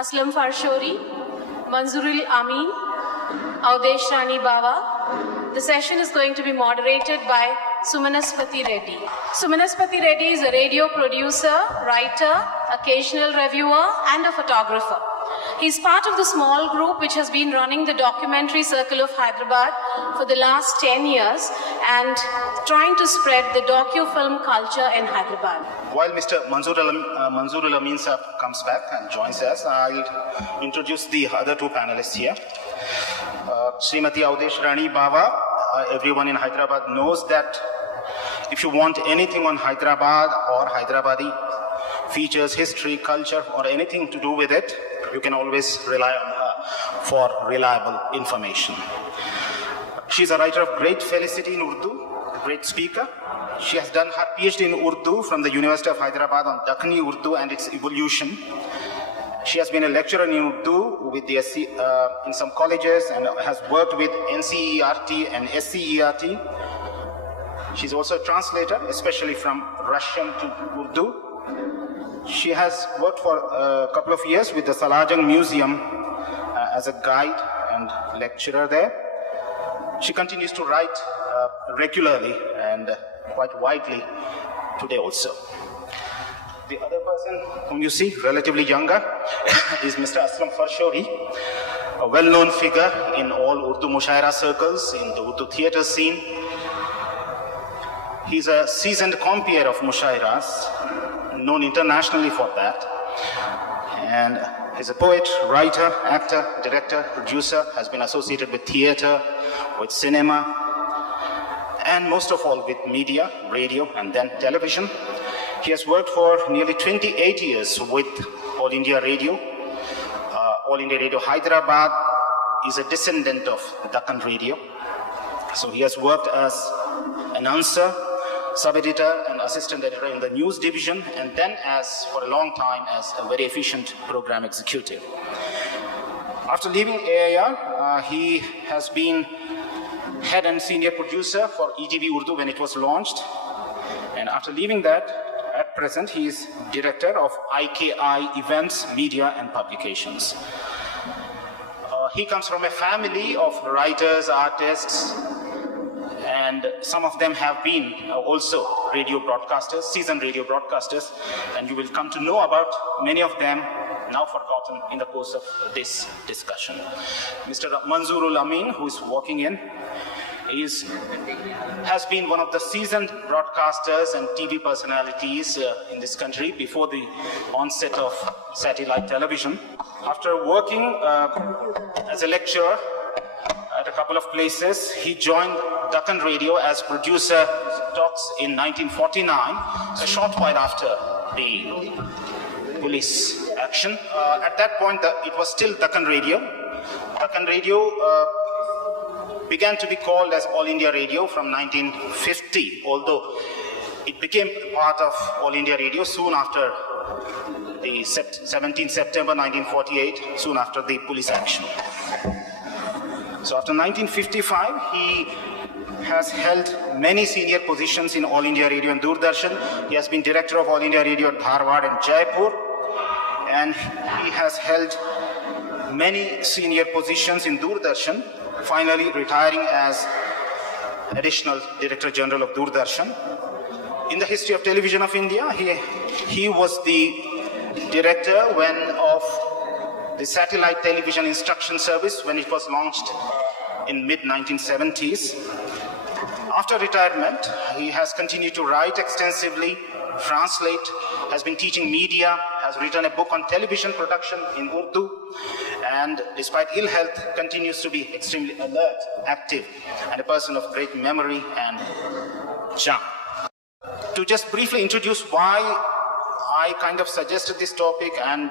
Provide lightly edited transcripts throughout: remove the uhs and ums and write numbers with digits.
Aslam Farshori, Manzoorul Amin, Avdesh Rani Bawa. The session is going to be moderated by Sumanaspati Reddy. Sumanaspati Reddy is a radio producer, writer, occasional reviewer, and a photographer. He's part of the small group which has been running the documentary circle of Hyderabad for the last 10 years and trying to spread the docu-film culture in Hyderabad. While Mr. Manzoorul Amin sir comes back and joins us, I'll introduce the other two panelists here. Srimati Avdesh Rani Bawa. Everyone in Hyderabad knows that if you want anything on Hyderabad or Hyderabadi features, history, culture, or anything to do with it, you can always rely on her for reliable information. She's a writer of great felicity in Urdu, a great speaker. She has done her PhD in Urdu from the University of Hyderabad on Dakhini Urdu and its evolution. She has been a lecturer in Urdu with the in some colleges and has worked with NCERT and SCERT. She's also a translator, especially from Russian to Urdu. She has worked for a couple of years with the Salajang Museum as a guide and lecturer there. She continues to write regularly and quite widely today also. The other person whom you see, relatively younger, is Mr. Aslam Farshori, a well-known figure in all Urdu Mushaira circles, in the Urdu theatre scene. He's a seasoned compeer of Mushairas, known internationally for that. And he's a poet, writer, actor, director, producer, has been associated with theatre, with cinema, and most of all with media, radio, and then television. He has worked for nearly 28 years with All India Radio. All India Radio Hyderabad is a descendant of Deccan Radio. So he has worked as announcer, sub-editor, and assistant editor in the news division, and then for a long time as a very efficient program executive. After leaving AIR, he has been head and senior producer for ETV Urdu when it was launched. And after leaving that, at present, he is director of IKI Events, Media and Publications. He comes from a family of writers, artists, and some of them have been also radio broadcasters, seasoned radio broadcasters, and you will come to know about many of them now forgotten in the course of this discussion. Mr. Manzoorul Amin, who is walking in, has been one of the seasoned broadcasters and TV personalities in this country before the onset of satellite television. After working as a lecturer at a couple of places, he joined Deccan Radio as producer talks in 1949, a short while after the police action. At that point, it was still Deccan Radio. Deccan Radio began to be called as All India Radio from 1950, although it became part of All India Radio soon after the 17th September 1948, soon after the police action. So after 1955, he has held many senior positions in All India Radio and Doordarshan. He has been director of All India Radio at Dharwad and Jaipur, and he has held many senior positions in Doordarshan, finally retiring as additional Director General of Doordarshan. In the history of television of India, he was the director of the satellite television instruction service when it was launched in mid-1970s. After retirement, he has continued to write extensively, translate, has been teaching media, has written a book on television production in Urdu, and despite ill health, continues to be extremely alert, active, and a person of great memory and charm. To just briefly introduce why I kind of suggested this topic, and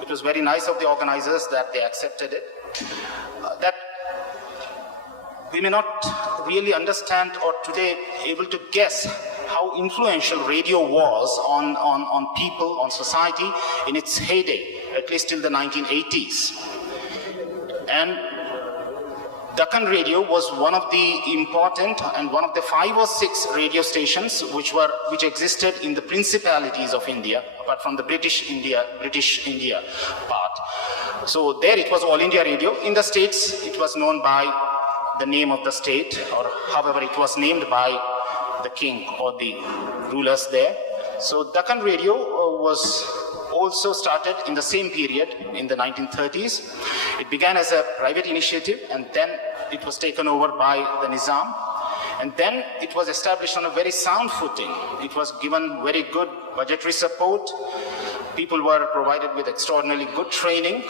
it was very nice of the organizers that they accepted it, that we may not really understand or today able to guess how influential radio was on people, on society in its heyday, at least till the 1980s. And Deccan Radio was one of the important and one of the 5 or 6 radio stations which existed in the principalities of India, apart from the British India part. part. So there it was All India Radio. In the States, it was known by the name of the state, or however it was named by the king or the rulers there. So Deccan Radio was also started in the same period, in the 1930s. It began as a private initiative, and then it was taken over by the Nizam. And then it was established on a very sound footing. It was given very good budgetary support. People were provided with extraordinarily good training.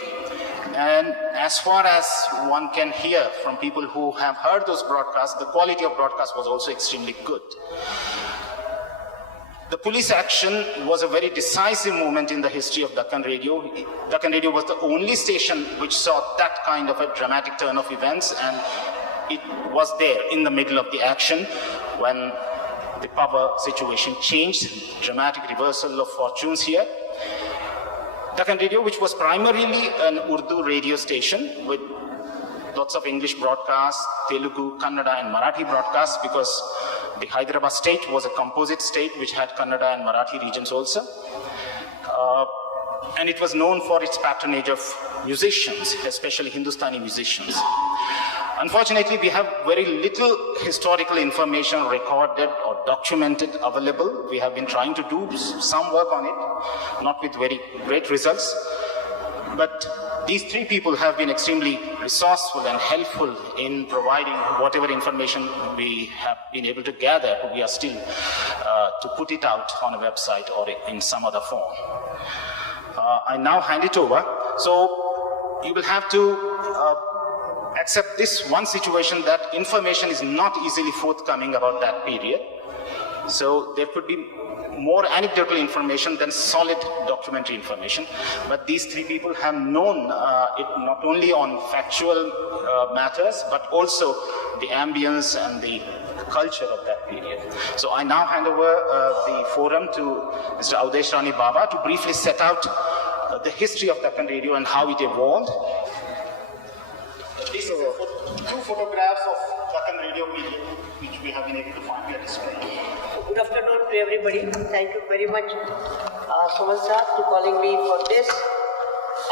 And as far as one can hear from people who have heard those broadcasts, the quality of broadcast was also extremely good. The police action was a very decisive moment in the history of Deccan Radio. Deccan Radio was the only station which saw that kind of a dramatic turn of events, and it was there in the middle of the action when the power situation changed, dramatic reversal of fortunes here. Deccan Radio, which was primarily an Urdu radio station with lots of English broadcasts, Telugu, Kannada and Marathi broadcasts, because the Hyderabad state was a composite state which had Kannada and Marathi regions also. And it was known for its patronage of musicians, especially Hindustani musicians. Unfortunately, we have very little historical information recorded or documented available. We have been trying to do some work on it, not with very great results. But these three people have been extremely resourceful and helpful in providing whatever information we have been able to gather. We are still to put it out on a website or in some other form. I now hand it over. So you will have to accept this one situation, that information is not easily forthcoming about that period. So there could be more anecdotal information than solid documentary information. But these three people have known it not only on factual matters, but also the ambience and the culture of that period. So I now hand over the forum to Mr. Avdesh Rani Baba to briefly set out the history of Deccan Radio and how it evolved. This is two photographs of Deccan Radio period, which we have been able to find here displayed. Good afternoon to everybody. Thank you very much, Suman sir, to calling me for this.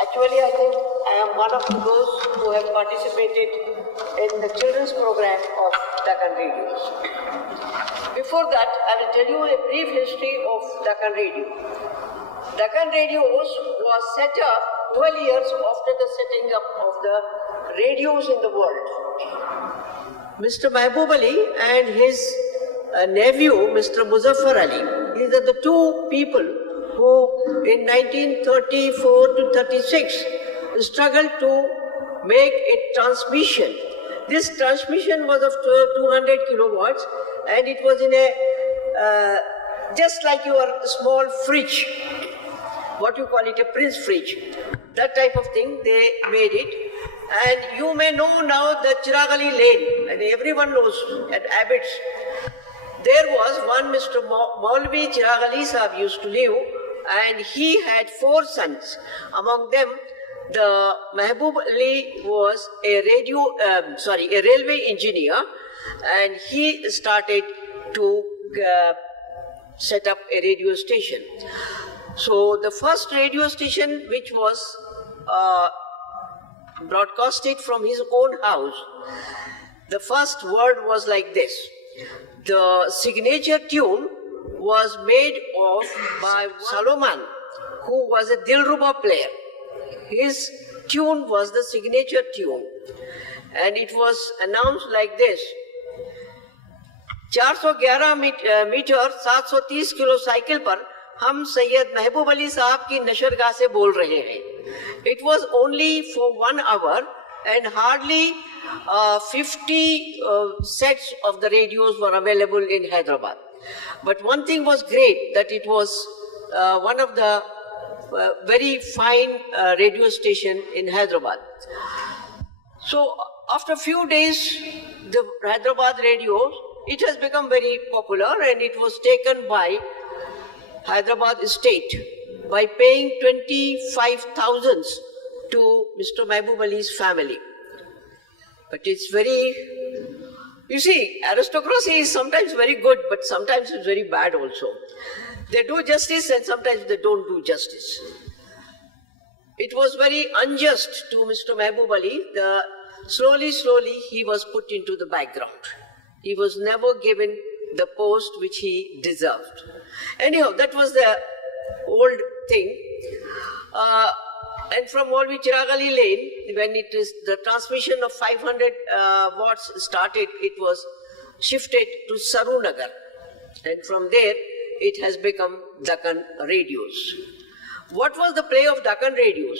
Actually, I think I am one of those who have participated in the children's program of Deccan Radio. Before that, I will tell you a brief history of Deccan Radio. Deccan Radio was set up 12 years after the setting up of the radios in the world. Mr. Mehboob Ali and his nephew, Mr. Muzaffar Ali, these are the two people who in 1934 to 36 struggled to make a transmission. This transmission was of 200 kilowatts, and it was in a, just like your small fridge, what you call it, a Prince fridge. That type of thing, they made it. And you may know now the Chirag Ali Lane, and everyone knows at Abbott's. There was one Mr. Maulvi Chirag Ali Sahab used to live, and he had 4 sons. Among them, the Mehboob Ali was a railway engineer, and he started to set up a radio station. So the first radio station, which was broadcasted from his own house, the first word was like this. The signature tune was made of by Salomon, who was a Dilruba player. His tune was the signature tune, and it was announced like this: 411 metre 730 kilo cycle पर हम सैयद महबूब अली साहब की नशरगाह से बोल रहे हैं. It was only for 1 hour, and hardly 50 sets of the radios were available in Hyderabad. But one thing was great, that it was one of the very fine radio station in Hyderabad. So after a few days, the Hyderabad radio, it has become very popular, and it was taken by Hyderabad state by paying 25,000 to Mr. Mehboob Ali's family. But it's very, you see, aristocracy is sometimes very good, but sometimes it's very bad also. They do justice and sometimes they don't do justice. It was very unjust to Mr. Mehboob Ali. Slowly, he was put into the background. He was never given the post which he deserved. Anyhow, that was the old thing. And from Maulvi Chirag Ali Lane, when the transmission of 500 watts started, it was shifted to Sarunagar. And from there, it has become Deccan Radios. What was the play of Deccan Radios?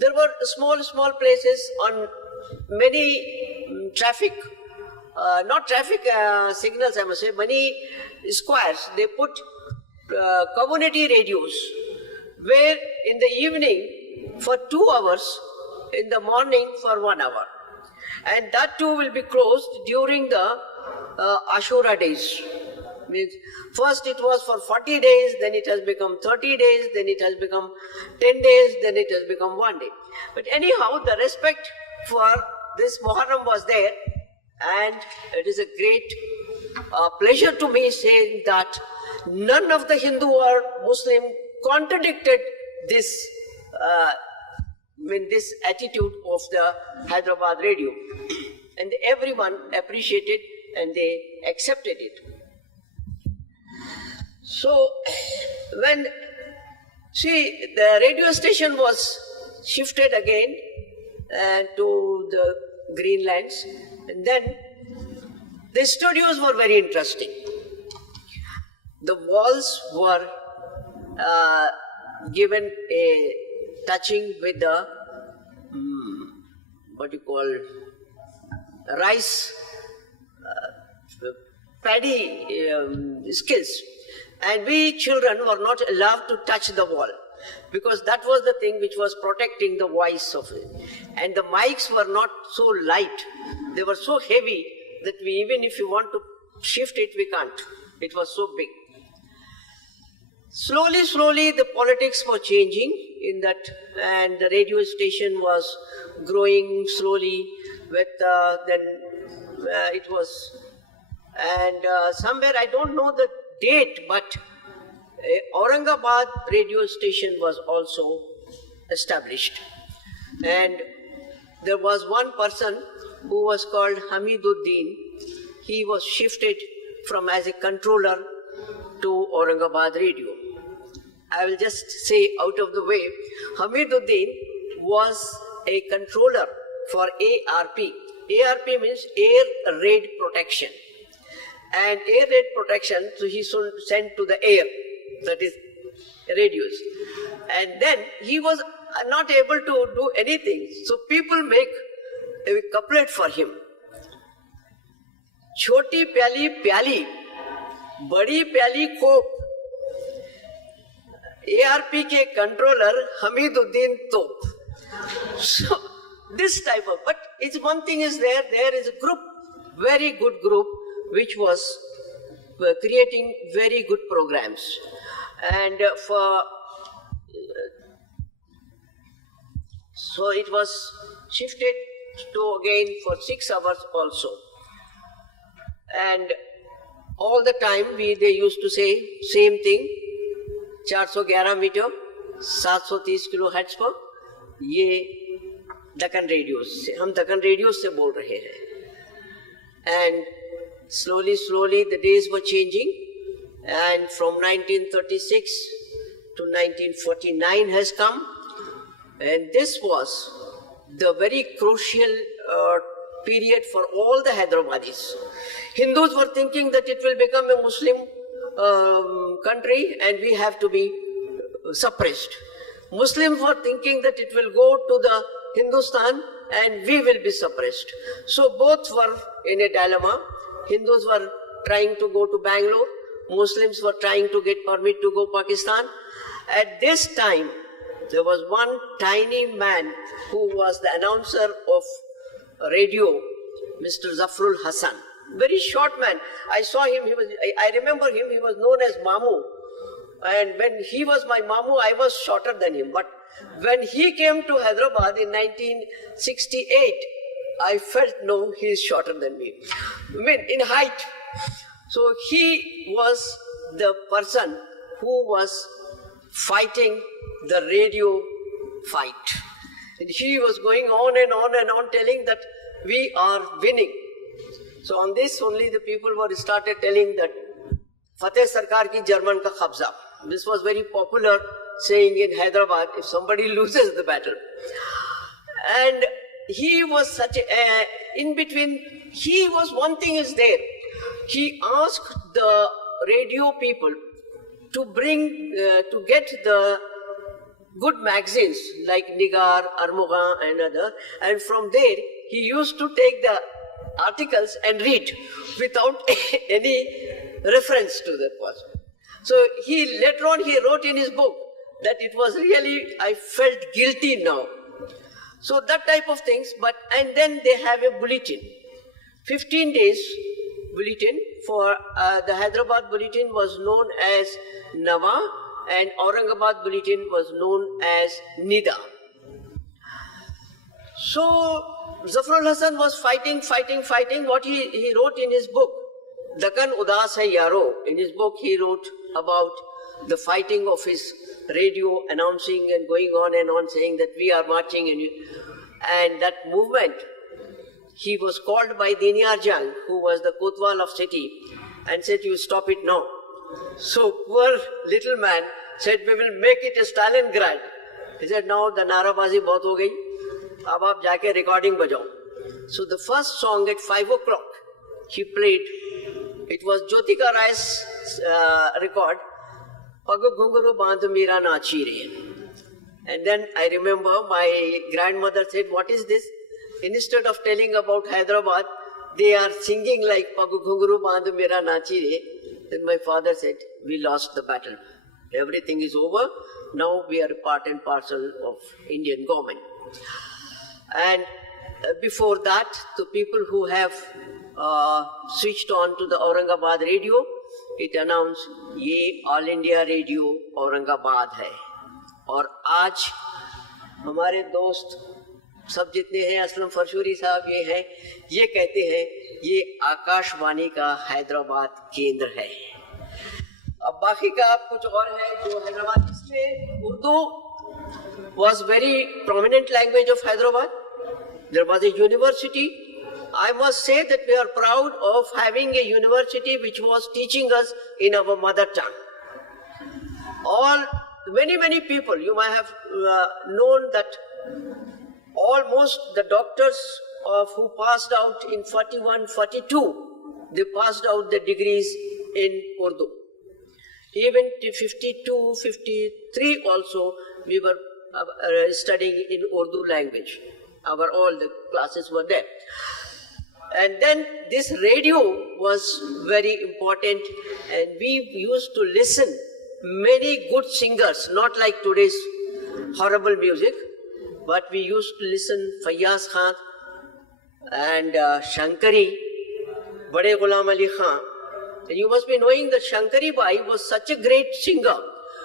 There were small places on many traffic, not traffic signals, I must say, many squares. They put community radios, where in the evening for 2 hours, in the morning for 1 hour. And that too will be closed during the Ashura days. Means first it was for 40 days, then it has become 30 days, then it has become 10 days, then it has become 1 day. But anyhow, the respect for this Muharram was there, and it is a great pleasure to me saying that none of the Hindu or Muslim contradicted this this attitude of the Hyderabad radio. And everyone appreciated and they accepted it. So, when, the radio station was shifted again to the Greenlands, and then the studios were very interesting. The walls were given a touching with the, rice, paddy skills. And we children were not allowed to touch the wall, because that was the thing which was protecting the voice of it. And the mics were not so light, they were so heavy that even if you want to shift it, we can't. It was so big. Slowly the politics were changing in that, and the radio station was growing slowly with, then it was, and somewhere, I don't know the date, but Aurangabad radio station was also established. And there was one person who was called Hamiduddin. He was shifted from as a controller to Aurangabad radio. I will just say out of the way, Hamiduddin was a controller for ARP. ARP means Air Raid Protection. And air raid protection, so he sent to the air, that is radios. And then he was not able to do anything, so people make a couplet for him. Choti pyali pyali, badi pyali kop, ARP ke controller Hamiduddin Top. So this type of, but it's one thing is there is a group, very good group, which was creating very good programs. And so it was shifted to again for 6 hours also. And all the time they used to say same thing, 411 meter, 730 kilohertz पर, ये Deccan Radios से, हम Deccan Radios से बोल रहे हैं. And slowly the days were changing, and from 1936 to 1949 has come, and this was the very crucial period for all the Hyderabadis. Hindus were thinking that it will become a Muslim country and we have to be suppressed. Muslims were thinking that it will go to the Hindustan and we will be suppressed. So both were in a dilemma. Hindus were trying to go to Bangalore, Muslims were trying to get permit to go Pakistan. At this time, there was one tiny man who was the announcer of radio, Mr. Zafrul Hassan. Very short man. I saw him, I remember him, he was known as Mamu. And when he was my Mamu, I was shorter than him. But when he came to Hyderabad in 1968, I felt, no, he is shorter than me. I mean, in height. So he was the person who was fighting the radio fight. he was going on and on and on telling that we are winning. So on this only the people were started telling that Fateh Sarkar ki German ka khabza. This was very popular saying in Hyderabad if somebody loses the battle. And he was such a, in between, he was, one thing is there. He asked the radio people to bring, to get the good magazines like Nigar, Armugan and other, and from there he used to take the articles and read without any reference to that person. So he later on he wrote in his book that it was really, I felt guilty now. So that type of things, but, and then they have a bulletin. 15 days bulletin for the Hyderabad bulletin was known as Nawa and Aurangabad bulletin was known as Nida. So Zafrul Hasan was fighting. What he wrote in his book, Dakkan Udas Hai Yaro, in his book he wrote about the fighting of his radio announcing and going on and on saying that we are marching and that movement. He was called by Diniyar Jang, who was the Kotwal of city, and said, you stop it now. So poor little man said, we will make it a Stalingrad. He said, now the Narabazi bahut ho gayi, ab aap jaake recording bajao. So the first song at 5 o'clock he played, it was Jyotika Rai's record, Pag Ghunguru Bandh Meera Nachi Re. And then I remember my grandmother said, what is this? Instead of telling about Hyderabad, they are singing like Pag Ghunguru Bandh Meera Nachi Re. Then my father said, we lost the battle. Everything is over. Now we are part and parcel of Indian government. And before that, the people who have switched on to the Aurangabad radio, it announced, ये All India Radio Aurangabad है. और आज हमारे दोस्त सब जितने हैं, असलम फरशूरी साहब ये हैं, ये कहते हैं ये आकाशवाणी का हैदराबाद केंद्र है. अब बाकी का आप कुछ और है जो हैदराबाद, इसमें Urdu was very prominent language of Hyderabad. There was a university. I must say that we are proud of having a university which was teaching us in our mother tongue. Many people, you might have known that almost the doctors who passed out in 41, 42, they passed out the degrees in Urdu. Even to 52, 53 also, we were studying in Urdu language. All the classes were there. And then this radio was very important, and we used to listen many good singers, not like today's horrible music, but we used to listen Fayyaz Khan and Shankari, Bade Ghulam Ali Khan. And you must be knowing that Shankari Bai was such a great singer.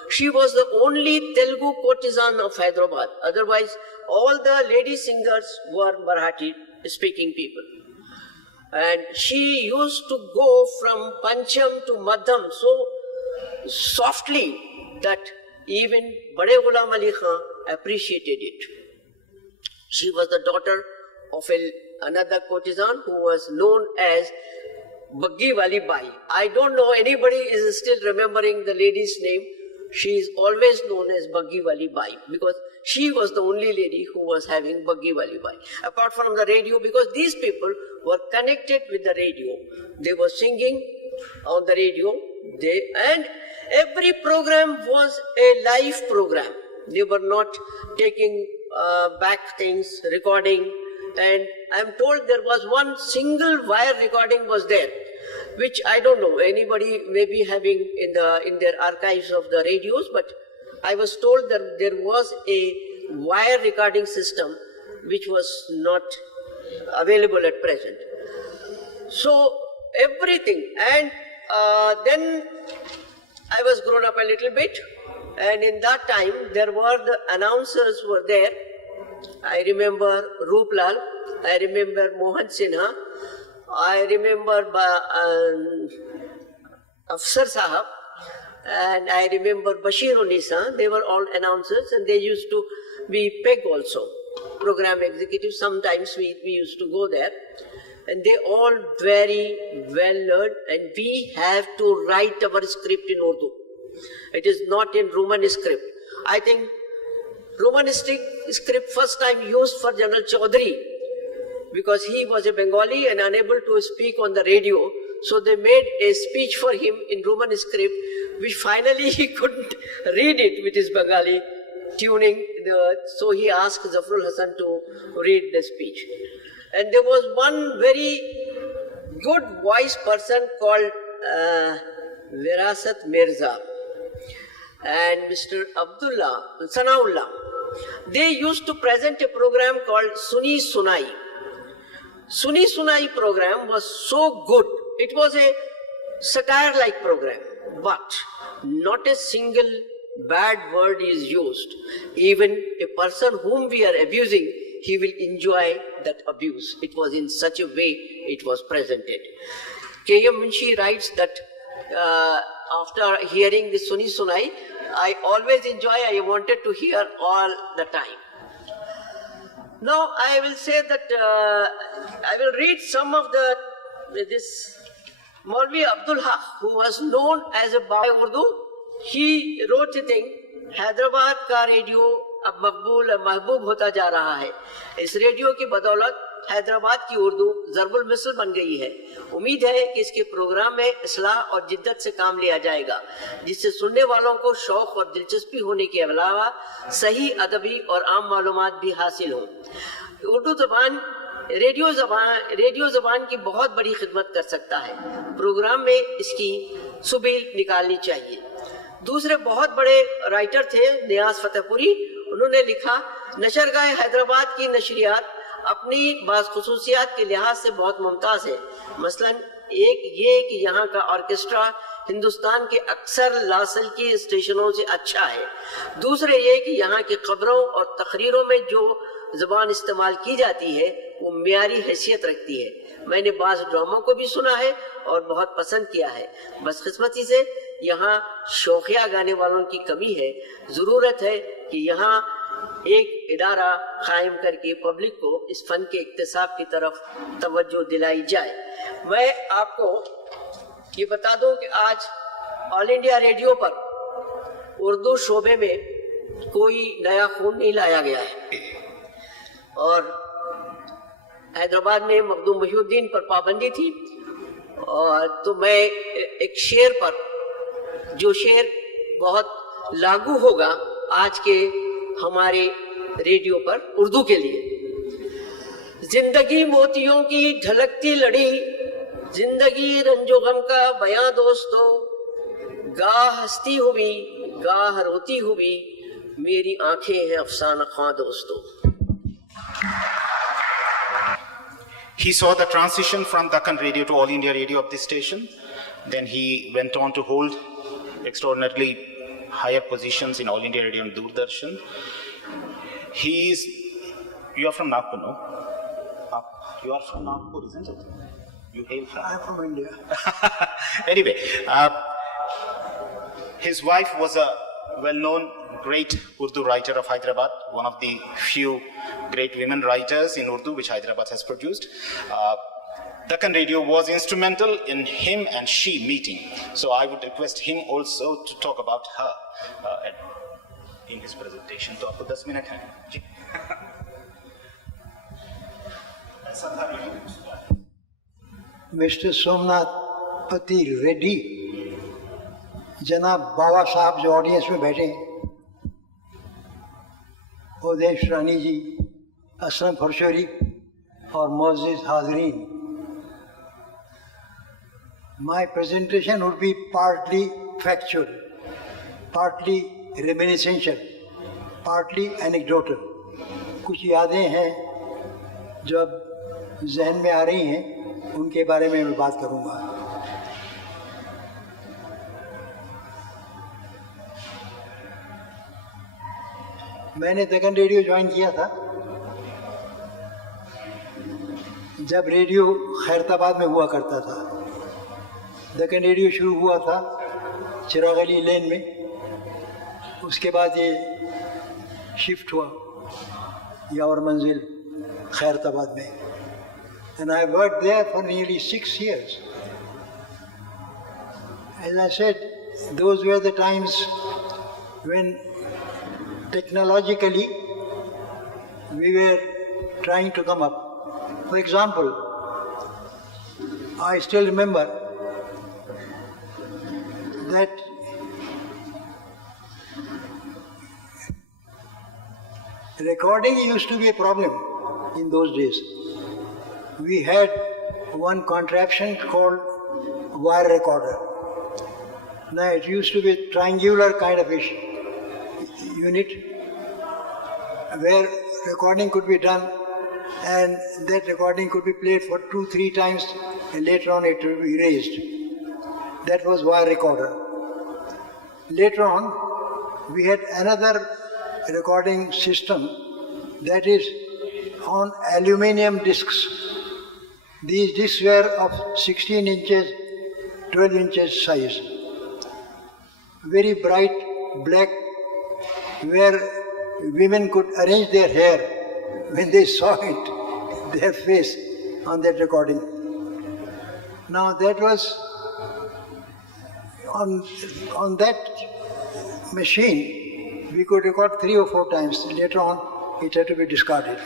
She was the only Telugu courtesan of Hyderabad. Otherwise, all the lady singers were Marathi-speaking people. And she used to go from Pancham to Madham so softly that even Bade Ghulam Ali Khan appreciated it. She was the daughter of another courtesan who was known as Baggi Wali Bai. I don't know anybody is still remembering the lady's name. She is always known as Baggi Wali Bai because she was the only lady who was having Baggi Wali Bai. Apart from the radio, because these people were connected with the radio. They were singing on the radio, and every program was a live program. They were not taking back things, recording, and I'm told there was one single wire recording was there, which I don't know, anybody may be having in their archives of the radios, but I was told that there was a wire recording system which was not available at present. So everything, and then I was grown up a little bit, and in that time there were the announcers were there. I remember Roop Lal, I remember Mohan Sinha, I remember Afsar Sahab, and I remember Bashir Unisa. They were all announcers, and they used to be Peg also. program executives. Sometimes we used to go there. And they all very well learned, and we have to write our script in Urdu. It is not in Roman script. I think Roman script first time used for General Chaudhary, because he was a Bengali and unable to speak on the radio. So they made a speech for him in Roman script, which finally he couldn't read it with his Bengali tuning. So he asked Zafrul Hasan to read the speech. And there was one very good wise person called Virasat Mirza and Mr. Sanaullah. They used to present a program called Suni Sunai. Suni Sunai program was so good. It was a satire-like program, but not a single bad word is used. Even a person whom we are abusing, he will enjoy that abuse. It was in such a way it was presented. K.M. Munshi writes that after hearing the Suni Sunai, I always enjoy, I wanted to hear all the time. Now I will say that I will read some of this Maulvi Abdul Haq, who was known as a Baba Urdu. He wrote a thing, Hyderabad का radio अब मकबूल महबूब होता जा रहा है. इस radio की बदौलत हैदराबाद की उर्दू ज़रबुल मिस्ल बन गई है. उम्मीद है कि इसके प्रोग्राम में इस्लाह और जिद्दत से काम लिया जाएगा, जिससे सुनने वालों को शौक़ और दिलचस्पी होने के अलावा सही अदबी और आम मालूमात भी हासिल हों. उर्दू ज़बान रेडियो ज़बान की बहुत बड़ी खिदमत कर सकता है. प्रोग्राम में इसकी सुबील निकालनी चाहिए. दूसरे बहुत बड़े राइटर थे नियाज फतेहपुरी. उन्होंने लिखा, नशरगाह हैदराबाद की नशरियात अपनी बाज़ खुसूसियात के लिहाज से बहुत मुमताज़ है. मसलन एक ये कि यहाँ का ऑर्केस्ट्रा हिंदुस्तान के अक्सर लासल के स्टेशनों से अच्छा है. दूसरे ये कि यहाँ की खबरों और तकरीरों में जो ज़बान इस्तेमाल की जाती है वो मियारी हैसियत रखती है. मैंने बाज़ ड्रामों को भी सुना है और बहुत पसंद किया है. बदकिस्मती से यहाँ शौकिया गाने वालों की कमी है. ज़रूरत है कि यहाँ एक इदारा कायम करके पब्लिक को इस फन के इक्तिसाब की तरफ तवज्जो दिलाई जाए. मैं आपको ये बता दूं कि आज ऑल इंडिया रेडियो पर उर्दू शोबे में कोई नया खून नहीं लाया गया है. और हैदराबाद में मखदूम महीउद्दीन पर पाबंदी थी. और तो मैं एक शेर पर, जो शेर बहुत लागू होगा आज के हमारे रेडियो पर उर्दू के लिए. जिंदगी मोतियों की ढलकती लड़ी, जिंदगी रंजो गम का बयां दोस्तों, गाह हंसती हुई गाह रोती हुई, मेरी आंखें हैं अफसाना ख्वां दोस्तों. He saw the transition from Deccan Radio to All India Radio of this station. Then he went on to hold extraordinarily higher positions in All India Radio and Doordarshan. You are from Nagpur, no? You are from Nagpur, isn't it? You hail from? I am from India. Anyway, his wife was a well-known great Urdu writer of Hyderabad, one of the few great women writers in Urdu which Hyderabad has produced. Deccan Radio was instrumental in him and she meeting. So I would request him also to talk about her in his presentation. तो आपको 10 minute हैं जी. Mister Somnath पति रेड्डी, जनाब बाबा साहब जो audience में बैठे हैं, उदेश रानी जी, असलम फरशोरी और मोअज़्ज़िज़ हाज़रीन. My presentation would be partly factual, partly reminiscential, partly anecdotal. कुछ यादें हैं जो अब जहन में आ रही हैं, उनके बारे में मैं बात करूँगा. मैंने डेक्कन रेडियो ज्वाइन किया था जब रेडियो खैरताबाद में हुआ करता था. डेक्कन रेडियो शुरू हुआ था चिराग अली लेन में. उसके बाद ये शिफ्ट हुआ Yaur Manzil, Khairatabad mein. And I worked there for nearly 6 years. As I said, those were the times when technologically we were trying to come up. For example, I still remember that recording used to be a problem in those days. We had one contraption called wire recorder. Now it used to be a triangular kind of unit where recording could be done, and that recording could be played for 2-3 times and later on it would be erased. That was wire recorder. Later on we had another recording system that is on aluminium discs. These discs were of 16 inches, 12 inches size. Very bright black, where women could arrange their hair when they saw it, their face on that recording. Now that was on that machine, we could record 3 or 4 times. Later on, it had to be discarded.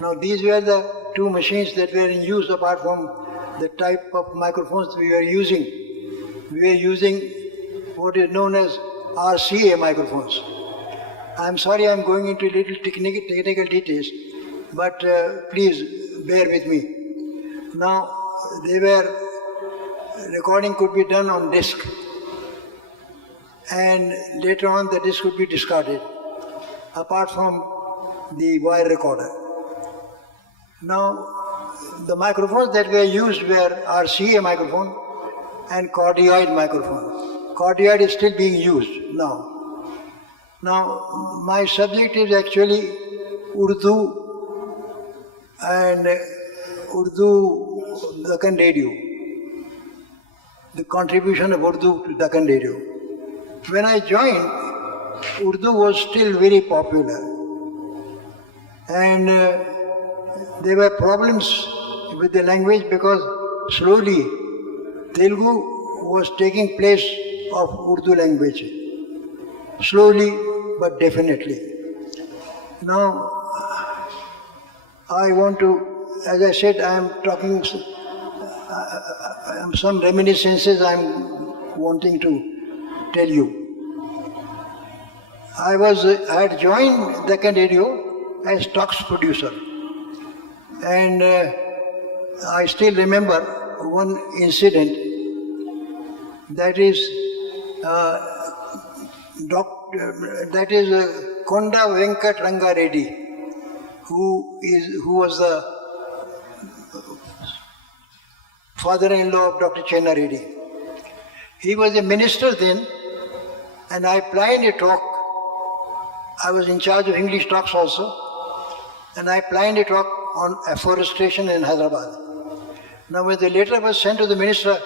Now these were the 2 machines that were in use apart from the type of microphones we were using. We were using what is known as RCA microphones. I'm sorry I'm going into little technical details, but please bear with me. Now, recording could be done on disc, and later on the disc could be discarded, apart from the wire recorder. Now, the microphones that were used were RCA microphone and cardioid microphone. Cardioid is still being used now. Now, my subject is actually Urdu and Urdu Deccan Radio, the contribution of Urdu to Deccan Radio. When I joined, Urdu was still very popular, and there were problems with the language because slowly Telugu was taking place of Urdu language. Slowly but definitely. Now, I want to, as I said, I am talking some reminiscences I am wanting to tell you. I had joined Deccan Radio as talks producer, and I still remember one incident, that is Konda Venkat Ranga Reddy, who was the father-in-law of Dr. Chenna Reddy. He was a minister then, and I planned a talk. I was in charge of English talks also, and I planned a talk on afforestation in Hyderabad. Now when the letter was sent to the minister,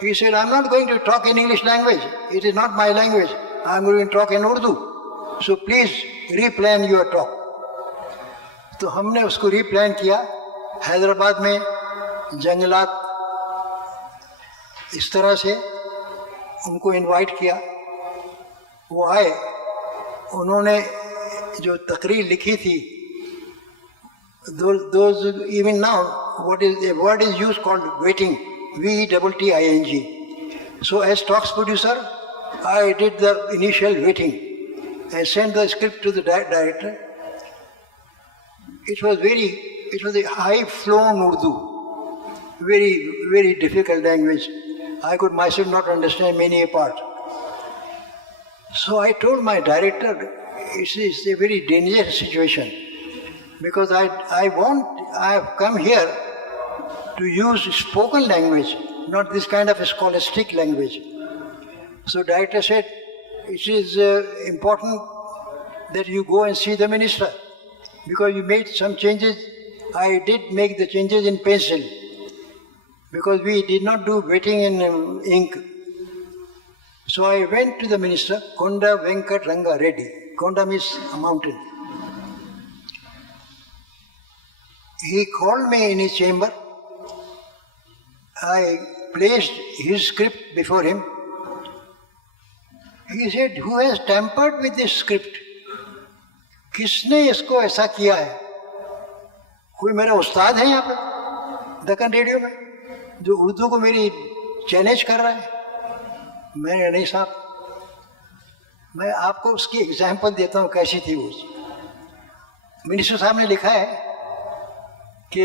he said, I'm not going to talk in English language. It is not my language. I'm going to talk in Urdu. So please replan your talk. तो हमने उसको replan किया. हैदराबाद में जंगलात इस तरह से उनको invite किया. वो आए. उन्होंने जो तकरीर लिखी थी, those even now, a word is used called waiting, V-E-T-T-I-N-G. So as talks producer, I did the initial waiting and sent the script to the director. It was a high-flown Urdu, very, very difficult language. I could myself not understand many a part. So I told my director, it's a very dangerous situation, because I have come here to use spoken language, not this kind of a scholastic language. So director said, it is important that you go and see the minister, because you made some changes. I did make the changes in pencil, because we did not do writing in ink. So I went to the minister, Konda Venkat Ranga Reddy. Konda means a mountain. He called me in his chamber. I placed his script before him. He said, "Who has tampered with this script?" किसने इसको ऐसा किया है? कोई मेरा उस्ताद है यहाँ पे दक्कन रेडियो में जो उर्दू को मेरी चैलेंज कर रहा है? मैंने नहीं साहब, मैं आपको उसकी एग्जाम्पल देता हूँ कैसी थी वो। मिनिस्टर साहब ने लिखा है कि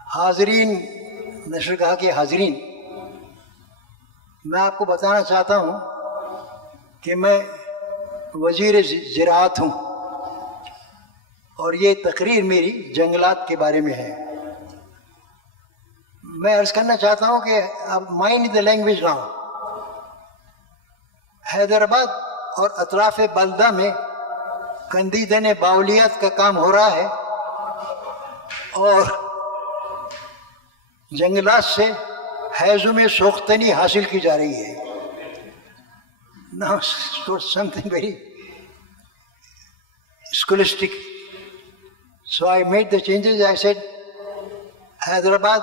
हाजरीन, नशरगाह के हाजरीन, मैं आपको बताना चाहता हूँ कि मैं वजीर ज़राअत हूँ और ये तकरीर मेरी जंगलात के बारे में है। मैं अर्ज़ करना चाहता हूँ कि अब mind the language now. Hyderabad और अतराफ बल्दा में कंदीदन बाउलियात का काम हो रहा है और जंगलात से हैज़ुम सोख्तनी हासिल की जा रही है। Now, something very scholastic. So I made the changes. I said, Hyderabad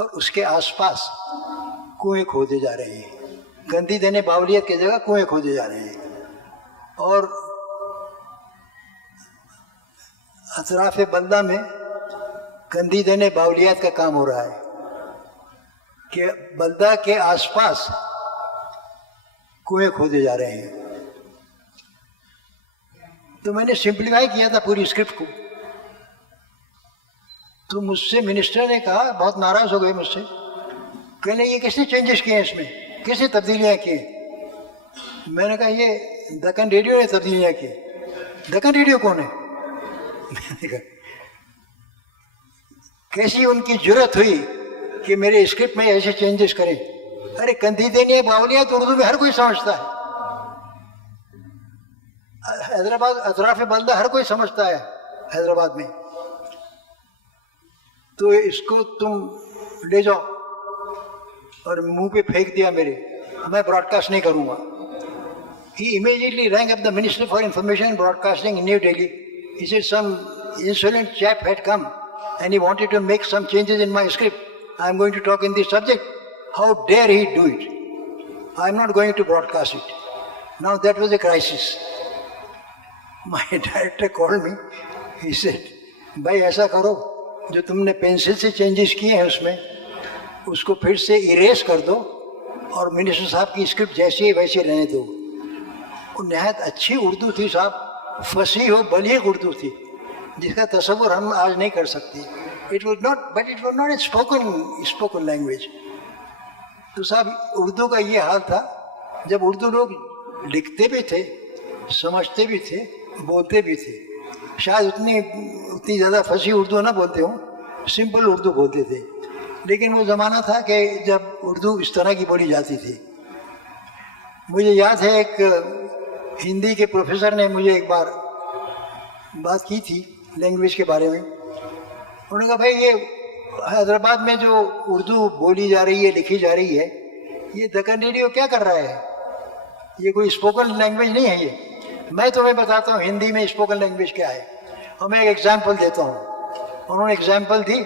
और उसके आसपास कुएं खोदे जा रहे हैं, गंदी देने बावलियत की जगह कुएं खोदे जा रहे हैं और अतराफ बल्दा में गंदी देने बावलियत का काम हो रहा है कि बल्दा के आसपास कुएं खोदे जा रहे हैं। तो मैंने सिंप्लीफाई किया था पूरी स्क्रिप्ट को। तो मुझसे मिनिस्टर ने कहा, बहुत नाराज हो गए मुझसे, कहने ये किसने चेंजेस किए हैं, इसमें किसने तब्दीलियाँ की? मैंने कहा ये दक्कन रेडियो ने तब्दीलियाँ की। दक्कन रेडियो कौन है? मैंने कहा कैसी उनकी जुर्रत हुई कि मेरे स्क्रिप्ट में ऐसे चेंजेस करें? अरे कंदीदेनी बावलिया तो उर्दू में हर कोई समझता है, हैदराबाद अतराफ बल्दा हर कोई समझता है हैदराबाद में। तो इसको तुम ले जाओ, और मुंह पे फेंक दिया मेरे, मैं ब्रॉडकास्ट नहीं करूंगा। He immediately rang up the Minister for Information and Broadcasting in New Delhi. He said some insolent chap had come and he wanted to make some changes in my script. I am going to talk in this subject. How dare he do it? I am not going to broadcast it. Now that was a crisis. My director called me. He said, भाई ऐसा करो, जो तुमने pencil से changes किए हैं उसमें उसको फिर से इरेज कर दो और मिनिस्टर साहब की स्क्रिप्ट जैसी है वैसी रहने दो। वो नहायत अच्छी उर्दू थी साहब, फसी हो बलीग उर्दू थी जिसका तस्वुर हम आज नहीं कर सकते। It was not a spoken language. तो साहब उर्दू का ये हाल था, जब उर्दू लोग लिखते भी थे, समझते भी थे, बोलते भी थे, शायद उतनी ज़्यादा फसी उर्दू ना बोलते हों, सिंपल उर्दू बोलते थे, लेकिन वो ज़माना था कि जब उर्दू इस तरह की बोली जाती थी। मुझे याद है एक हिंदी के प्रोफेसर ने मुझे एक बार बात की थी लैंग्वेज के बारे में। उन्होंने कहा भाई ये हैदराबाद में जो उर्दू बोली जा रही है, लिखी जा रही है, ये दक्कन रेडियो क्या कर रहा है? ये कोई स्पोकन लैंग्वेज नहीं है ये। मैं तुम्हें बताता हूँ हिंदी में स्पोकन लैंग्वेज क्या है, और मैं एक एग्जाम्पल देता हूँ। उन्होंने एग्जाम्पल दी,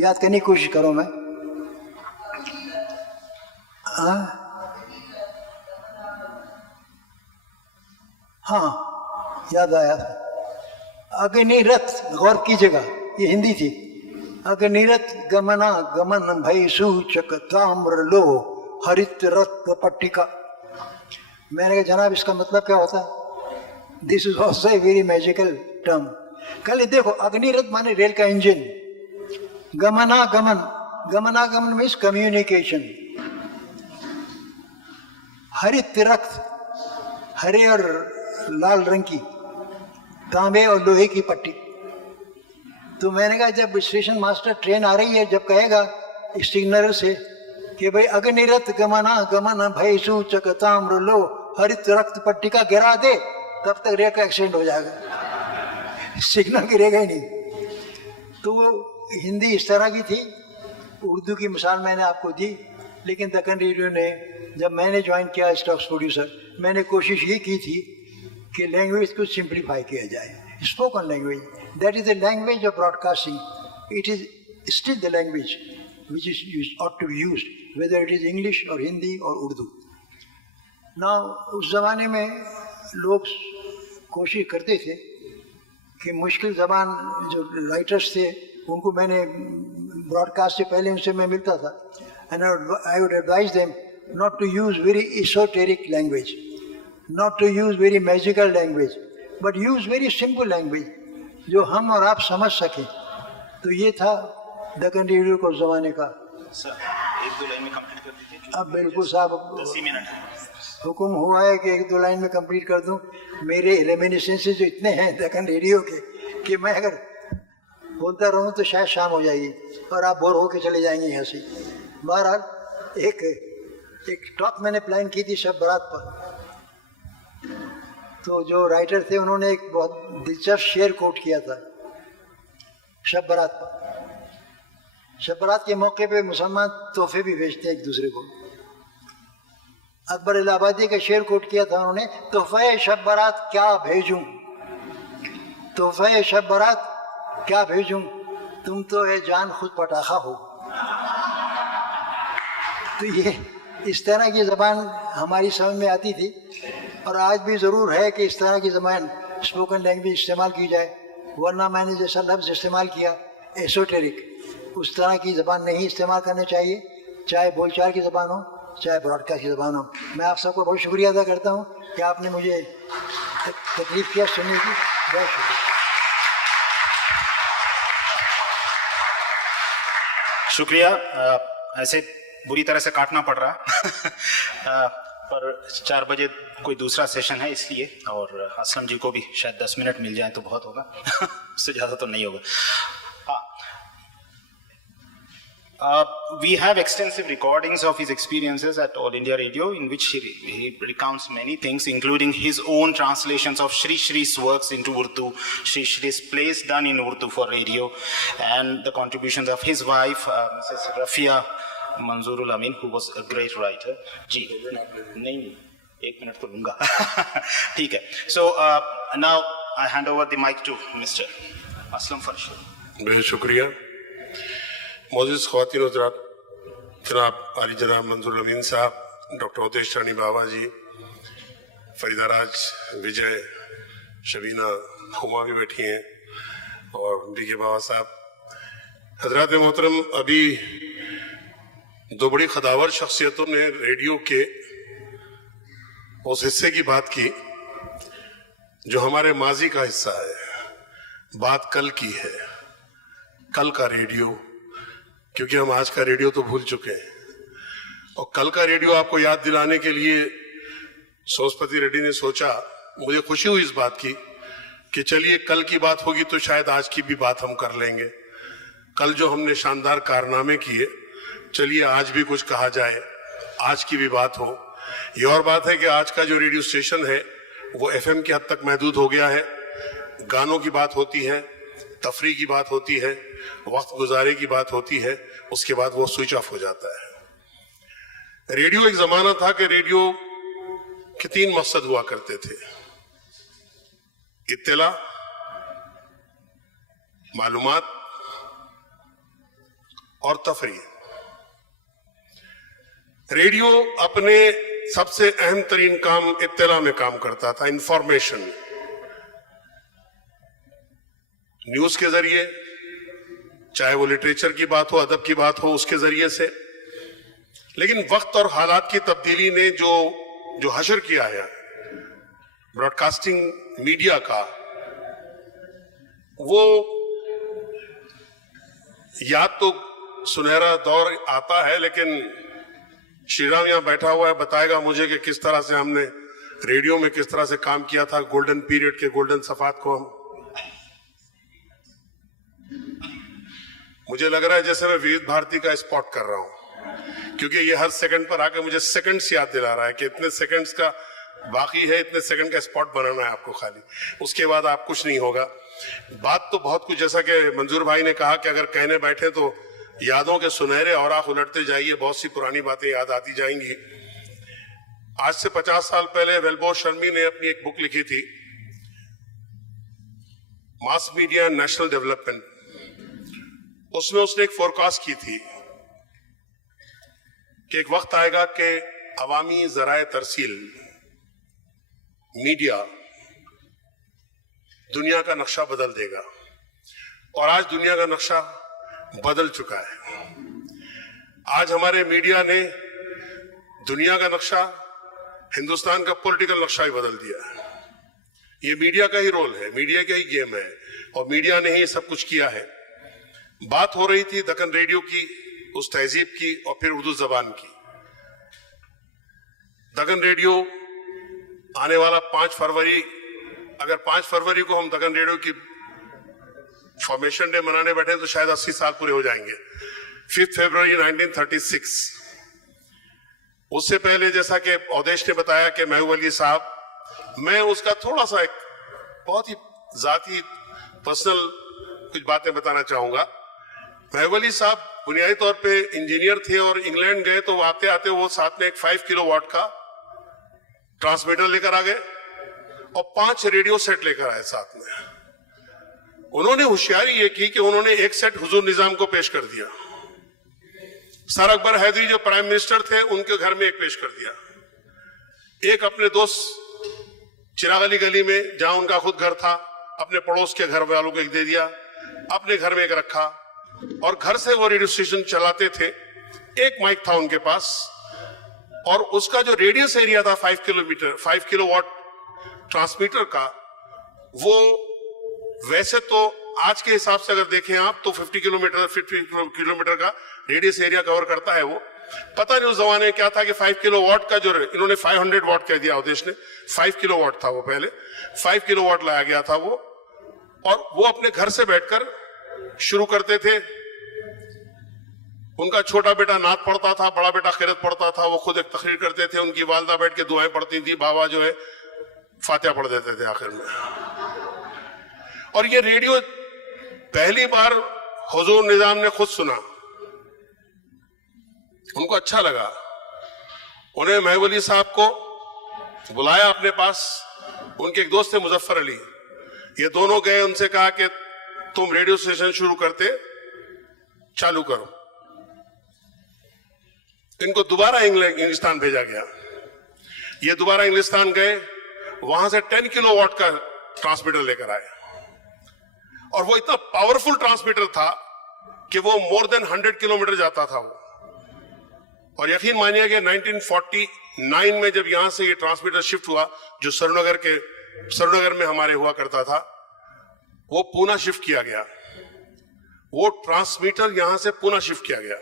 याद करने की कोशिश करो। मैं हाँ याद आया था, अग्निरथ, गौर कीजिएगा ये हिंदी थी। अग्निरथ गमना गमन भई सूचक ताम्र लो हरित रत्न पट्टिका। मैंने कहा जनाब इसका मतलब क्या होता है? This is also a very magical term. कल देखो, अग्निरथ माने रेल का इंजन, गमनागमन, गमनागमन मीन्स कम्युनिकेशन, हरित रक्त, हरे और लाल रंग की, तांबे और लोहे की पट्टी। तो मैंने कहा जब स्टेशन मास्टर ट्रेन आ रही है, जब कहेगा सिग्नल से कि भाई अग्निरथ गमना गमन भय सूचक ताम्र लो हरित रक्त पट्टिका गिरा दे, तब तक रेल का एक्सीडेंट हो जाएगा, सिग्नल गिरेगा ही नहीं। तो वो हिंदी इस तरह की थी। उर्दू की मिसाल मैंने आपको दी, लेकिन दक्कन रेडियो ने जब मैंने ज्वाइन किया स्टॉक्स प्रोड्यूसर, मैंने कोशिश ये की थी कि लैंग्वेज को सिंप्लीफाई किया जाए. Spoken language, that is the language of broadcasting. It is still the language which is ought to be used, whether it is English or Hindi or Urdu. Now, उस ज़माने में लोग कोशिश करते थे कि मुश्किल ज़बान जो राइटर्स थे उनको, मैंने ब्रॉडकास्ट से पहले उनसे मैं मिलता था, and I would advise them not to use very esoteric language, not to use very magical language, but use very simple language जो हम और आप समझ सकें. तो ये था दक्कन रेडियो को ज़माने का. सर, एक दो लाइन में कंप्लीट कर दीजिए. अब बिल्कुल साहब, 10 मिनट है. हुक्म हुआ है कि एक दो लाइन में कंप्लीट कर दूं. मेरे रेमिनिसेंसेस जो इतने हैं दक्कन रेडियो के कि मैं अगर बोलता रहूं तो शायद शाम हो जाएगी और आप बोर होके चले जाएंगे यहाँ से. बहरहाल एक टॉक मैंने प्लान की थी शब बारात पर. तो जो राइटर थे उन्होंने एक बहुत दिलचस्प शेर कोट किया था शब बारात पर. शब बारात के मौके पे मुसलमान तोहफे भी भेजते हैं एक दूसरे को. अकबर इलाहाबादी का शेर कोट किया था उन्होंने, तोहफे शब बारात क्या भेजूं, तोहफे शब बारात क्या भेजूं, तुम तो है जान खुद पटाखा हो. तो ये इस तरह की ज़बान हमारी समझ में आती थी और आज भी ज़रूर है कि इस तरह की ज़बान स्पोकन लैंग्वेज इस्तेमाल की जाए. वरना मैंने जैसा लफ्ज़ इस्तेमाल किया एसोटेरिक, उस तरह की ज़बान नहीं इस्तेमाल करनी चाहिए, चाहे बोलचाल की ज़बान हो चाहे ब्रॉडकास्ट की ज़बान हो. मैं आप सबको बहुत शुक्रिया अदा करता हूँ कि आपने मुझे तकलीफ़ किया सुनने की. बहुत शुक्रिया. शुक्रिया. ऐसे बुरी तरह से काटना पड़ रहा पर 4 बजे कोई दूसरा सेशन है इसलिए, और असलम जी को भी शायद 10 मिनट मिल जाए तो बहुत होगा. उससे ज़्यादा तो नहीं होगा. We have extensive recordings of his experiences at All India Radio, in which he recounts many things, including his own translations of Shri Shri's works into Urdu, Shri Shri's plays done in Urdu for radio, and the contributions of his wife, Mrs. Rafia Manzoorul Amin, who was a great writer. जी नहीं, 1 minute तो लूँगा. ठीक है. So now I hand over the mic to Mr. Aslam Farshid. बहुत शुक्रिया. मौजूद ख़वातीन हज़रात, जनाब आली जनाब मंजूर अमीन साहब, डॉक्टर उदेश रानी बाबा जी, फरीदा राज, विजय, शबीना, हुमा भी बैठी हैं, और डी के बाबा साहब. हज़रात मोहतरम, अभी 2 बड़ी खदावर शख्सियतों ने रेडियो के उस हिस्से की बात की जो हमारे माजी का हिस्सा है. बात कल की है, कल का रेडियो, क्योंकि हम आज का रेडियो तो भूल चुके हैं. और कल का रेडियो आपको याद दिलाने के लिए सोमनाथ रेड्डी ने सोचा, मुझे खुशी हुई इस बात की कि चलिए कल की बात होगी तो शायद आज की भी बात हम कर लेंगे. कल जो हमने शानदार कारनामे किए, चलिए आज भी कुछ कहा जाए, आज की भी बात हो. ये और बात है कि आज का जो रेडियो स्टेशन है वो FM की हद तक महदूद हो गया है. गानों की बात होती है, तफरी की बात होती है, वक्त गुजारे की बात होती है, उसके बाद वो स्विच ऑफ हो जाता है. रेडियो एक जमाना था कि रेडियो के 3 मकसद हुआ करते थे: इत्तला, मालूमात और तफरी. रेडियो अपने सबसे अहम तरीन काम इत्तला में काम करता था, इंफॉर्मेशन. न्यूज के जरिए, चाहे वो लिटरेचर की बात हो, अदब की बात हो, उसके जरिए से. लेकिन वक्त और हालात की तब्दीली ने जो हशर किया है ब्रॉडकास्टिंग मीडिया का, वो याद तो सुनहरा दौर आता है, लेकिन श्रीराम यहां बैठा हुआ है, बताएगा मुझे कि किस तरह से हमने रेडियो में किस तरह से काम किया था. गोल्डन पीरियड के गोल्डन सफात को हम, मुझे लग रहा है जैसे मैं विविध भारती का स्पॉट कर रहा हूं, क्योंकि ये हर सेकंड पर आकर मुझे सेकंड्स याद दिला रहा है कि इतने सेकंड्स का बाकी है, इतने सेकंड का स्पॉट बनाना है आपको खाली, उसके बाद आप कुछ नहीं होगा. बात तो बहुत कुछ, जैसा कि मंजूर भाई ने कहा कि अगर कहने बैठे तो यादों के सुनहरे औराख उलटते जाइए, बहुत सी पुरानी बातें याद आती जाएंगी. आज से 50 साल पहले वेल्बो शर्मी ने अपनी एक बुक लिखी थी, मास मीडिया नेशनल डेवलपमेंट। उसमें उसने एक फोरकास्ट की थी कि एक वक्त आएगा कि अवामी जराए तरसील मीडिया दुनिया का नक्शा बदल देगा, और आज दुनिया का नक्शा बदल चुका है। आज हमारे मीडिया ने दुनिया का नक्शा, हिंदुस्तान का पॉलिटिकल नक्शा ही बदल दिया है। ये मीडिया का ही रोल है, मीडिया का ही गेम है, और मीडिया ने ही सब कुछ किया है। बात हो रही थी दक्कन रेडियो की, उस तहजीब की, और फिर उर्दू जबान की। दक्कन रेडियो आने वाला 5 फरवरी, अगर 5 फरवरी को हम दक्कन रेडियो की फॉर्मेशन डे मनाने बैठे तो शायद 80 साल पूरे हो जाएंगे। 5 फरवरी 1936। उससे पहले जैसा कि अवधेश ने बताया कि महबूब अली साहब, मैं उसका थोड़ा सा एक बहुत ही जाती पर्सनल कुछ बातें बताना चाहूंगा। महबूब अली साहब बुनियादी तौर पे इंजीनियर थे, और इंग्लैंड गए तो आते आते वो साथ में एक 5 किलोवाट का ट्रांसमीटर लेकर आ गए और 5 रेडियो सेट लेकर आए साथ में। उन्होंने होशियारी ये की कि उन्होंने एक सेट हुजूर निजाम को पेश कर दिया, सर अकबर हैदरी जो प्राइम मिनिस्टर थे उनके घर में एक पेश कर दिया, एक अपने दोस्त चिराग अली गली में जहां उनका खुद घर था अपने पड़ोस के घर वालों को एक दे दिया, अपने घर में एक रखा, और घर से वो रेडियो स्टेशन चलाते थे। एक माइक था उनके पास, और उसका जो रेडियस एरिया था 5 किलोवाट ट्रांसमीटर का, वो वैसे तो आज के हिसाब से अगर देखें आप तो 50 किलोमीटर का रेडियस एरिया कवर करता है वो। पता नहीं उस जमाने में क्या था कि 5 किलोवाट का जो, इन्होंने 500 वाट कह दिया उद्देश्य ने, 5 किलोवाट था वो पहले, 5 किलोवाट लाया गया था वो, और वो अपने घर से बैठकर शुरू करते थे। उनका छोटा बेटा नात पढ़ता था, बड़ा बेटा खैरत पढ़ता था, वो खुद एक तकरीर करते थे, उनकी वालदा बैठ के दुआएं पढ़ती थी, बाबा जो है फातिहा पढ़ देते थे आखिर में। और ये रेडियो पहली बार हुजूर निजाम ने खुद सुना, उनको अच्छा लगा। उन्हें महबूब अली साहब को बुलाया अपने पास, उनके एक दोस्त थे मुजफ्फर अली, ये दोनों गए, उनसे कहा कि तुम रेडियो स्टेशन शुरू करते चालू करो। इनको दोबारा इंग्लिस्तान भेजा गया, ये दोबारा इंग्लिस्तान गए, वहां से 10 किलोवाट का ट्रांसमीटर लेकर आए, और वो इतना पावरफुल ट्रांसमीटर था कि वो मोर देन 100 किलोमीटर जाता था वो। और यकीन मानिए कि 1949 में जब यहां से ये ट्रांसमीटर शिफ्ट हुआ, जो सरुनगर में हमारे हुआ करता था, वो पूना शिफ्ट किया गया। वो ट्रांसमीटर यहां से पूना शिफ्ट किया गया।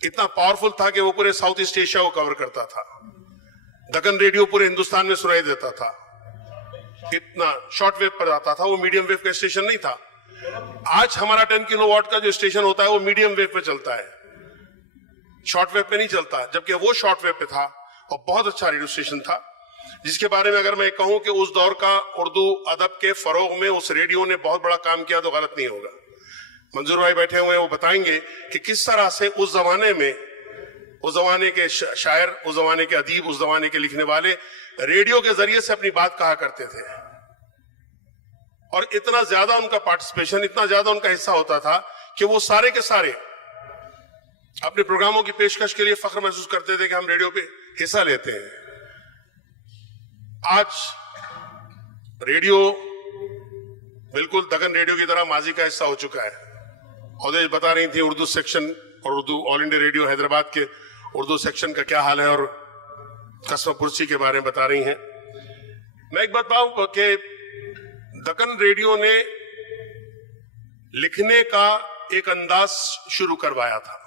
इतना पावरफुल था कि वो पूरे साउथ ईस्ट एशिया को कवर करता था। दक्कन रेडियो पूरे हिंदुस्तान में सुनाई देता था, इतना शॉर्ट वेव पर आता था, वो मीडियम वेव का स्टेशन नहीं था। आज हमारा 10 किलोवाट का जो स्टेशन होता है वो मीडियम वेव पे चलता है, शॉर्ट वेव पे नहीं चलता, जबकि वो शॉर्ट वेव पे था और बहुत अच्छा रेडियो स्टेशन था, जिसके बारे में अगर मैं कहूं कि उस दौर का उर्दू अदब के फरोग में उस रेडियो ने बहुत बड़ा काम किया तो गलत नहीं होगा। मंजूर भाई बैठे हुए हैं, वो बताएंगे कि किस तरह से उस जमाने में, उस जमाने के शायर, उस जमाने के अदीब, उस जमाने के लिखने वाले रेडियो के जरिए से अपनी बात कहा करते थे। और इतना ज्यादा उनका पार्टिसिपेशन, इतना ज्यादा उनका हिस्सा होता था कि वो सारे के सारे अपने प्रोग्रामों की पेशकश के लिए फख्र महसूस करते थे कि हम रेडियो पे हिस्सा लेते हैं। आज रेडियो बिल्कुल दक्कन रेडियो की तरह माजी का हिस्सा हो चुका है। अवधेश बता रही थी उर्दू सेक्शन और Urdu all India radio Hyderabad के उर्दू सेक्शन का क्या हाल है, और कस्बा पुरसी के बारे में बता रही हैं। मैं एक बात बताऊं कि दक्कन रेडियो ने लिखने का एक अंदाज शुरू करवाया था।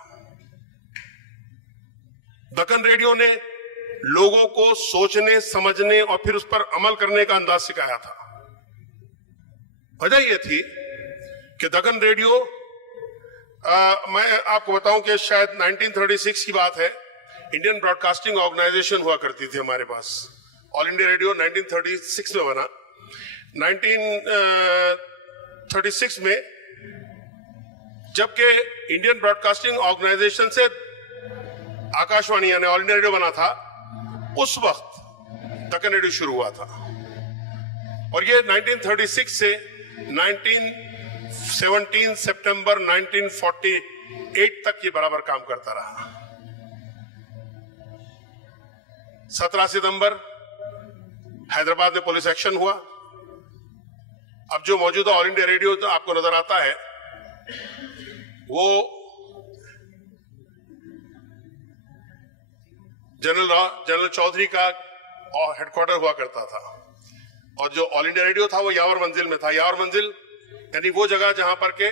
दक्कन रेडियो ने लोगों को सोचने, समझने और फिर उस पर अमल करने का अंदाज सिखाया था। वजह यह थी कि दक्कन रेडियो, मैं आपको बताऊं कि शायद 1936 की बात है, इंडियन ब्रॉडकास्टिंग ऑर्गेनाइजेशन हुआ करती थी हमारे पास। ऑल इंडिया रेडियो 1936 में बना। 1936 में जबकि इंडियन ब्रॉडकास्टिंग ऑर्गेनाइजेशन से आकाशवाणी यानी ऑल इंडिया रेडियो बना था, उस वक्त दक्कन रेडियो शुरू हुआ था और ये 1936 से 17 सितंबर 1948 तक ये बराबर काम करता रहा। 17 सितंबर हैदराबाद में पुलिस एक्शन हुआ। अब जो मौजूदा ऑल इंडिया रेडियो आपको नजर आता है वो जनरल चौधरी का हेडक्वार्टर हुआ करता था और जो ऑल इंडिया रेडियो था वो यावर मंजिल में था। यावर मंजिल यानी वो जगह जहां पर के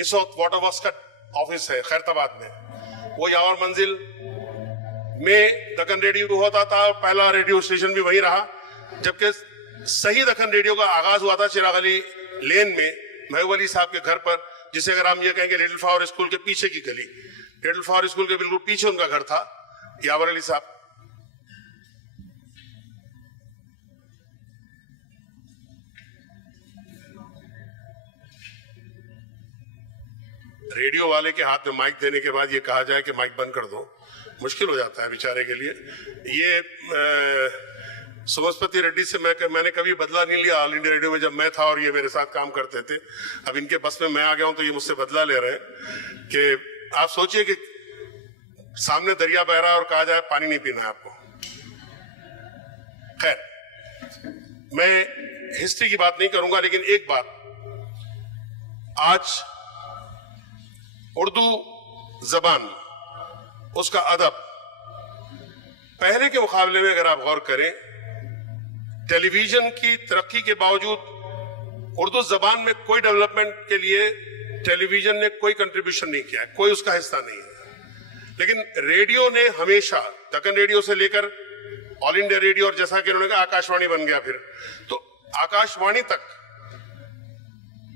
इस वक्त वाटर वर्क्स का ऑफिस है खैरताबाद में, वो यावर मंजिल में दक्कन रेडियो होता था। पहला रेडियो स्टेशन भी वही रहा, जबकि सही दक्कन रेडियो का आगाज हुआ था चिराग अली लेन में महबूब अली साहब के घर पर, जिसे अगर हम ये कहेंगे लिटिल फ्लावर स्कूल के पीछे की गली, लिटिल फ्लावर स्कूल के बिल्कुल पीछे उनका घर था यावर अली साहब। रेडियो वाले के हाथ में माइक देने के बाद ये कहा जाए कि माइक बंद कर दो, मुश्किल हो जाता है बेचारे के लिए। ये सुमनस्पति रेड्डी से मैंने कभी बदला नहीं लिया ऑल इंडिया रेडियो में, जब मैं था और ये मेरे साथ काम करते थे। अब इनके बस में मैं आ गया हूं तो ये मुझसे बदला ले रहे हैं कि आप सोचिए कि सामने दरिया बह रहा है और कहा जाए पानी नहीं पीना है आपको। खैर, मैं हिस्ट्री की बात नहीं करूंगा, लेकिन एक बात, आज उर्दू जबान, उसका अदब पहले के मुकाबले में अगर आप गौर करें, टेलीविजन की तरक्की के बावजूद उर्दू जबान में कोई डेवलपमेंट के लिए टेलीविजन ने कोई कंट्रीब्यूशन नहीं किया है, कोई उसका हिस्सा नहीं है। लेकिन रेडियो ने हमेशा, दक्कन रेडियो से लेकर ऑल इंडिया रेडियो और जैसा कि उन्होंने कहा आकाशवाणी बन गया फिर, तो आकाशवाणी तक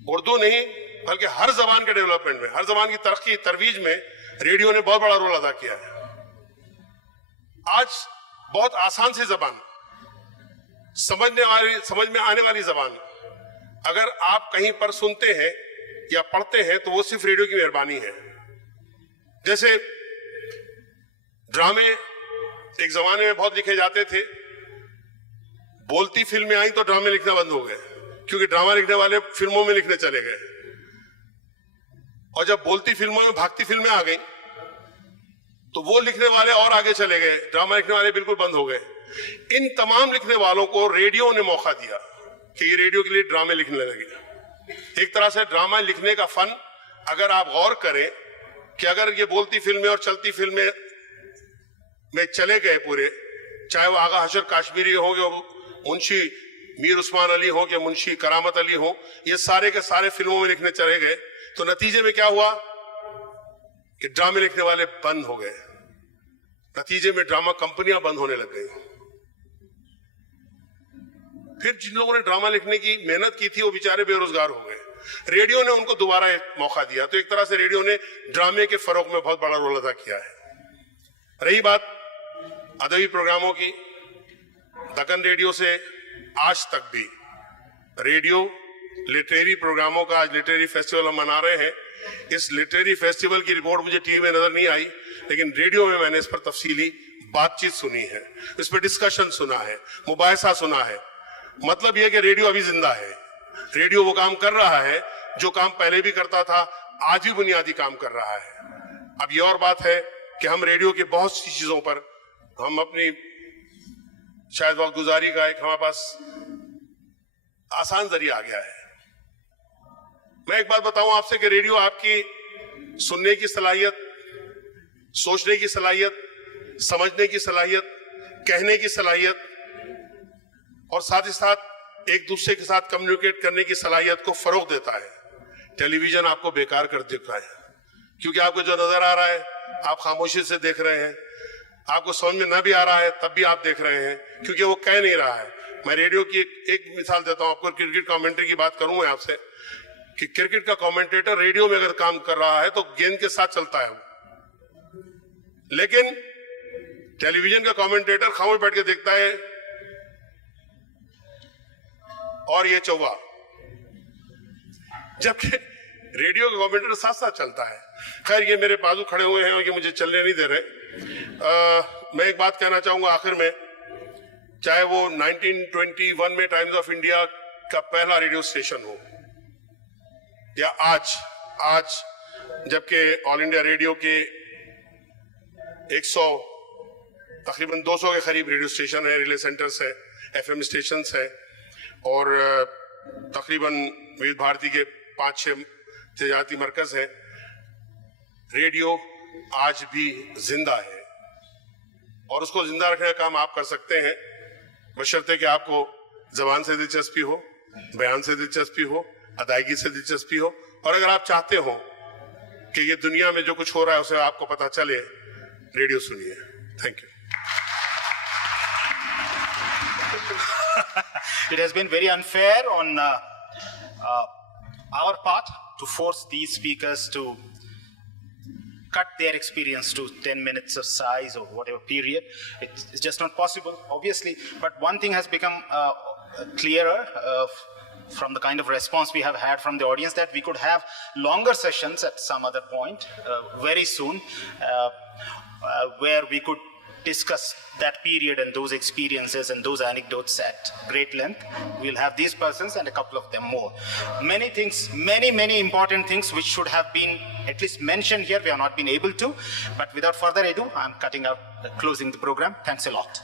उर्दू नहीं बल्कि हर जबान के डेवलपमेंट में, हर जबान की तरक्की तरवीज में रेडियो ने बहुत बड़ा रोल अदा किया है। आज बहुत आसान सी जबान, समझ में आने वाली जबान, अगर आप कहीं पर सुनते हैं या पढ़ते हैं तो वो सिर्फ रेडियो की मेहरबानी है। जैसे ड्रामे एक जमाने में बहुत लिखे जाते थे, बोलती फिल्में आई तो ड्रामे लिखना बंद हो गए, क्योंकि ड्रामा लिखने वाले फिल्मों में लिखने चले गए। और जब बोलती फिल्मों में भागती फिल्में आ गई तो वो लिखने वाले और आगे चले गए, ड्रामा लिखने वाले बिल्कुल बंद हो गए। इन तमाम लिखने वालों को रेडियो ने मौका दिया कि ये रेडियो के लिए ड्रामे लिखने लगे। एक तरह से ड्रामा लिखने का फन, अगर आप गौर करें कि अगर ये बोलती फिल्में और चलती फिल्में में चले गए पूरे, चाहे वो आगा हशर काश्मीरी हो, मुंशी मीर उस्मान अली हो कि मुंशी करामत अली हो, ये सारे के सारे फिल्मों में लिखने चले गए, तो नतीजे में क्या हुआ कि ड्रामे लिखने वाले बंद हो गए। नतीजे में ड्रामा कंपनियां बंद होने लग गई। फिर जिन लोगों ने ड्रामा लिखने की मेहनत की थी वो बेचारे बेरोजगार हो गए। रेडियो ने उनको दोबारा एक मौका दिया, तो एक तरह से रेडियो ने ड्रामे के फरोग में बहुत बड़ा रोल अदा किया है। रही बात अदबी प्रोग्रामों की, दक्कन रेडियो से आज तक भी रेडियो लिटरेरी प्रोग्रामों का, आज लिटरेरी फेस्टिवल हम मना रहे हैं, इस लिटरेरी फेस्टिवल की रिपोर्ट मुझे टीवी में नजर नहीं आई, लेकिन रेडियो में मैंने इस पर तफसीली बातचीत सुनी है, इस पर डिस्कशन सुना है, मुबाहिसा सुना है। मतलब यह कि रेडियो अभी जिंदा है, रेडियो वो काम कर रहा है जो काम पहले भी करता था, आज भी बुनियादी काम कर रहा है। अब यह और बात है कि हम रेडियो की बहुत सी चीजों पर हम अपनी शायद वक्त गुजारी का एक हमारे पास आसान जरिया आ गया है। मैं एक बात बताऊं आपसे कि रेडियो आपकी सुनने की सलाहियत, सोचने की सलाहियत, समझने की सलाहियत, कहने की सलाहियत और साथ ही साथ एक दूसरे के साथ कम्युनिकेट करने की सलाहियत को फरोग देता है। टेलीविजन आपको बेकार कर देता है, क्योंकि आपको जो नजर आ रहा है आप खामोशी से देख रहे हैं, आपको समझ में न भी आ रहा है तब भी आप देख रहे हैं, क्योंकि वो कह नहीं रहा है। मैं रेडियो की एक मिसाल देता हूं आपको, क्रिकेट कमेंट्री की बात करूंगा आपसे कि क्रिकेट का कमेंटेटर रेडियो में अगर काम कर रहा है तो गेंद के साथ चलता है वो, लेकिन टेलीविजन का कमेंटेटर खामोश बैठ के देखता है और ये चौवा, जबकि रेडियो का कमेंटेटर साथ साथ चलता है। खैर, ये मेरे बाजू खड़े हुए हैं और ये मुझे चलने नहीं दे रहे, मैं एक बात कहना चाहूंगा आखिर में, चाहे वो 1921 में टाइम्स ऑफ इंडिया का पहला रेडियो स्टेशन हो या आज जबकि ऑल इंडिया रेडियो के 100 तकरीबन 200 के करीब रेडियो स्टेशन है, रिले सेंटर्स है, FM स्टेशन है और तकरीबन विविध भारती के 5-6 तजारती मरकज हैं। रेडियो आज भी जिंदा है और उसको जिंदा रखने का काम आप कर सकते हैं, बशर्ते कि आपको जबान से दिलचस्पी हो, बयान से दिलचस्पी हो, अदायगी से दिलचस्पी हो, और अगर आप चाहते हो कि ये दुनिया में जो कुछ हो रहा है उसे आपको पता चले, रेडियो सुनिए। Thank you. It has been very unfair on our part to force these speakers to cut their experience to 10 minutes of size or whatever period. It's just not possible, obviously. But one thing has become clearer from the kind of response we have had from the audience, that we could have longer sessions at some other point very soon where we could discuss that period and those experiences and those anecdotes at great length. We'll have these persons and a couple of them more. Many things, many important things which should have been at least mentioned here, we have not been able to. But without further ado, I'm cutting out, closing the program. Thanks a lot.